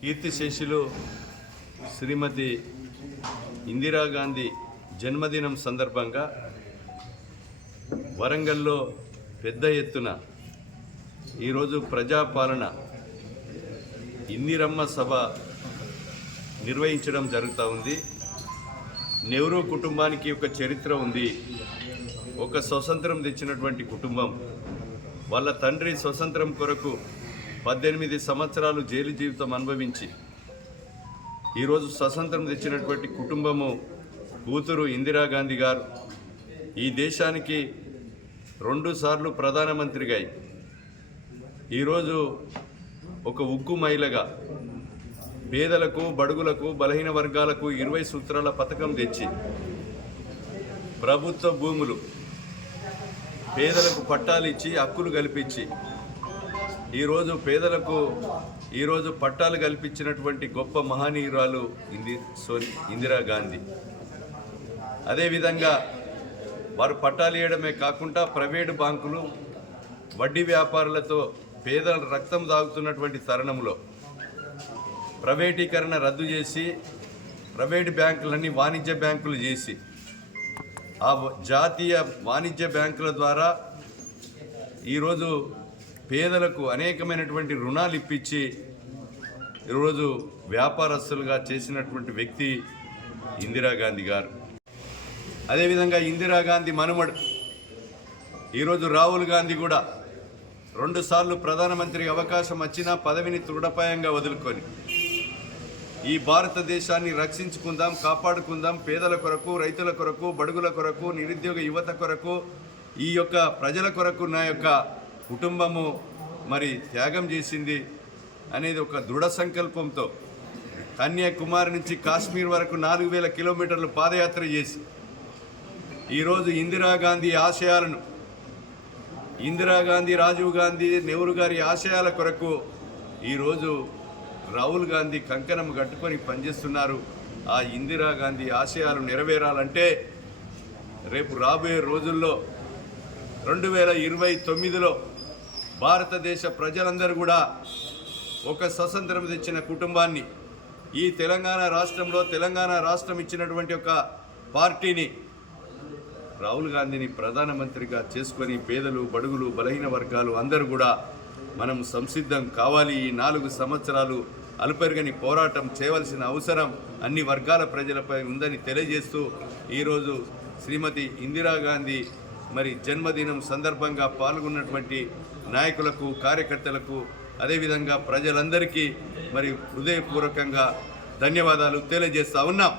కీర్తిశేషులు శ్రీమతి ఇందిరాగాంధీ జన్మదినం సందర్భంగా వరంగల్లో పెద్ద ఎత్తున ఈరోజు ప్రజాపాలన ఇందిరమ్మ సభ నిర్వహించడం జరుగుతూ ఉంది. నెహ్రూ కుటుంబానికి ఒక చరిత్ర ఉంది. ఒక స్వతంత్రం తెచ్చినటువంటి కుటుంబం. వాళ్ళ తండ్రి స్వతంత్రం కొరకు 18 సంవత్సరాలు జైలు జీవితం అనుభవించి ఈరోజు స్వతంత్రం తెచ్చినటువంటి కుటుంబము కూతురు ఇందిరాగాంధీ గారు ఈ దేశానికి 2 సార్లు ప్రధానమంత్రిగా ఈరోజు ఒక ఉక్కు మహిళగా పేదలకు, బడుగులకు, బలహీన వర్గాలకు 20 సూత్రాల పథకం తెచ్చి ప్రభుత్వ భూములు పేదలకు పట్టాలు ఇచ్చి హక్కులు కల్పించి ఈరోజు పట్టాలు కల్పించినటువంటి గొప్ప మహనీయురాలు ఇందిరాగాంధీ. అదేవిధంగా వారు పట్టాలు ఇవ్వడమే కాకుండా ప్రైవేటు బ్యాంకులు వడ్డీ వ్యాపారులతో పేదల రక్తం దాగుతున్నటువంటి తరుణంలో ప్రైవేటీకరణ రద్దు చేసి ప్రైవేటు బ్యాంకులన్నీ వాణిజ్య బ్యాంకులు చేసి ఆ జాతీయ వాణిజ్య బ్యాంకుల ద్వారా ఈరోజు పేదలకు అనేకమైనటువంటి రుణాలు ఇప్పించి ఈరోజు వ్యాపారస్తులుగా చేసినటువంటి వ్యక్తి ఇందిరాగాంధీ గారు. అదేవిధంగా ఇందిరాగాంధీ మనుమడు ఈరోజు రాహుల్ గాంధీ కూడా 2 సార్లు ప్రధానమంత్రి అవకాశం వచ్చినా పదవిని తృఢపాయంగా వదులుకొని ఈ భారతదేశాన్ని రక్షించుకుందాం, కాపాడుకుందాం, పేదల కొరకు, రైతుల కొరకు, బడుగుల కొరకు, నిరుద్యోగ యువత కొరకు, ఈ యొక్క ప్రజల కొరకు నా యొక్క కుటుంబము మరి త్యాగం చేసింది అనేది ఒక దృఢ సంకల్పంతో కన్యాకుమారి నుంచి కాశ్మీర్ వరకు 4000 కిలోమీటర్లు పాదయాత్ర చేసి ఈరోజు ఇందిరాగాంధీ ఆశయాలను, ఇందిరాగాంధీ, రాజీవ్ గాంధీ, నెహ్రూ గారి ఆశయాల కొరకు ఈరోజు రాహుల్ గాంధీ కంకణం కట్టుకొని పనిచేస్తున్నారు. ఆ ఇందిరాగాంధీ ఆశయాలు నెరవేరాలంటే రేపు రాబోయే రోజుల్లో 2029లో భారతదేశ ప్రజలందరూ కూడా ఒక స్వతంత్రం తెచ్చిన కుటుంబాన్ని, ఈ తెలంగాణ రాష్ట్రంలో తెలంగాణ రాష్ట్రం ఇచ్చినటువంటి ఒక పార్టీని రాహుల్ గాంధీని ప్రధానమంత్రిగా చేసుకొని పేదలు, బడుగులు, బలహీన వర్గాలు అందరూ కూడా మనం సంసిద్ధం కావాలి. ఈ 4 సంవత్సరాలు అలుపెరగని పోరాటం చేయవలసిన అవసరం అన్ని వర్గాల ప్రజలపై ఉందని తెలియజేస్తూ ఈరోజు శ్రీమతి ఇందిరాగాంధీ మరి జన్మదినం సందర్భంగా పాల్గొన్నటువంటి నాయకులకు, కార్యకర్తలకు, అదేవిధంగా ప్రజలందరికీ మరి హృదయపూర్వకంగా ధన్యవాదాలు తెలియజేస్తా ఉన్నాం.